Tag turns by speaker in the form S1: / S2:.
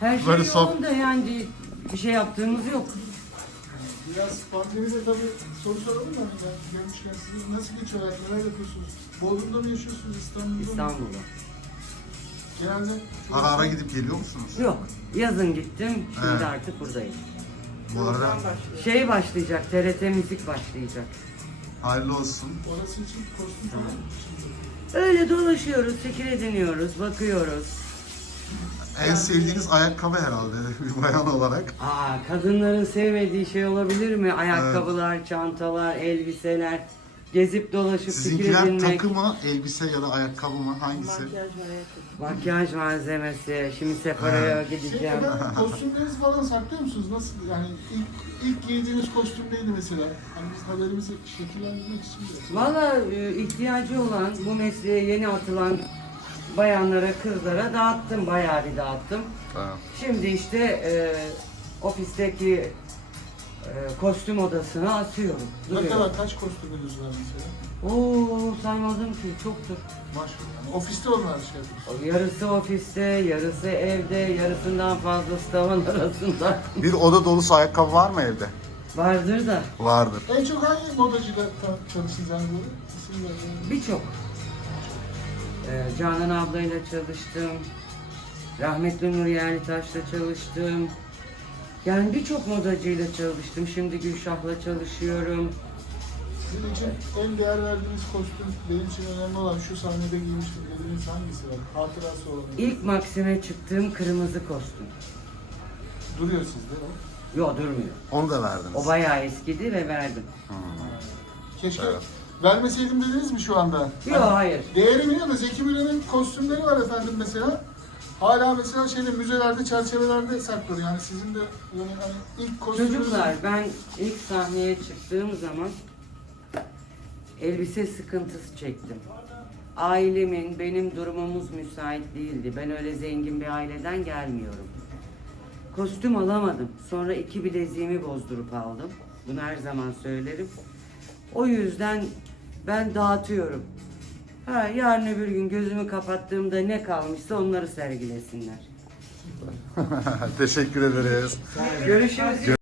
S1: Her şey
S2: Böyle
S1: yolunda yani bir şey yaptığımız yok.
S3: Biraz pandemide tabii soru soralım da yani gelmişken sizin nasıl geçiyor hayat, neler yapıyorsunuz? Bodrum'da mı yaşıyorsunuz, İstanbul'da mı?
S1: İstanbul'da.
S3: Genelde
S2: Ara ara gidip geliyor musunuz?
S1: Yok. Yazın gittim. Şimdi
S2: Evet.
S1: artık buradayım.
S2: Bu arada
S1: Şey başlayacak. TRT müzik başlayacak.
S2: hayırlı olsun.
S3: orası için kostüm falan mı?
S1: Öyle dolaşıyoruz, fikir ediniyoruz, bakıyoruz.
S2: En sevdiğiniz ayakkabı herhalde bir bayan olarak.
S1: Kadınların sevmediği şey olabilir mi? Ayakkabılar, çantalar, elbiseler. Gezip dolaşıp fikir
S2: Sizinkiler
S1: edinmek.
S2: takı mı, elbise ya da ayakkabı mı? Hangisi?
S1: Makyaj malzemesi. Şimdi Sephora'ya gideceğim.
S3: Efendim, kostümlerinizi falan saklıyor musunuz? Nasıl yani ilk giydiğiniz kostüm neydi mesela? Hani biz haberimizi şekillendirmek için biraz.
S1: Valla ihtiyacı olan, bu mesleğe yeni atılan bayanlara, kızlara dağıttım. Bayağı bir dağıttım.
S2: Tamam.
S1: Şimdi işte ofisteki kostüm odasına asıyorum.
S3: Ne
S1: Duruyor.
S3: kadar, kaç kostümünüz var mesela?
S1: Oo, saymadım ki, çoktur.
S3: Maşallah. Yani ofiste onlar şey yapıyorsunuz.
S1: Yarısı ofiste, yarısı evde, yarısından fazlası tavan arasında.
S2: Bir oda dolusu ayakkabı var mı evde?
S1: Vardır da
S2: Vardır.
S3: En çok hangi modacıyla çalıştınız yani böyle? İsim verin.
S1: birçok. Canan ablayla çalıştım. Rahmetli Nur Yerlitaş'la çalıştım. Yani birçok modacıyla çalıştım. Şimdi Gülşah'la çalışıyorum.
S3: Sizin için en değer verdiğiniz kostüm, benim için önemli olan şu sahnede giymiştim dediğiniz hangisi var? Hatırası olan.
S1: İlk Maxim'e çıktığım kırmızı kostüm.
S3: Duruyor sizde o.
S1: Yo, durmuyor.
S2: Onu da verdiniz.
S1: O bayağı eskidi ve verdim.
S3: Keşke
S2: Evet.
S3: vermeseydim dediniz mi şu anda?
S1: Yo, hayır.
S3: Değeri biliyor da Zeki Müren'in kostümleri var efendim mesela. Hala mesela müzelerde, çerçevelerde saklı. Yani sizin de yani hani ilk kostümünüz...
S1: Çocuklar, ben ilk sahneye çıktığım zaman elbise sıkıntısı çektim. Ailemin, benim durumumuz müsait değildi. Ben öyle zengin bir aileden gelmiyorum. Kostüm alamadım. Sonra 2 bileziğimi bozdurup aldım. Bunu her zaman söylerim. O yüzden ben dağıtıyorum. Yarın öbür gün gözümü kapattığımda ne kalmışsa onları sergilesinler.
S2: Teşekkür ederiz.
S1: Görüşürüz.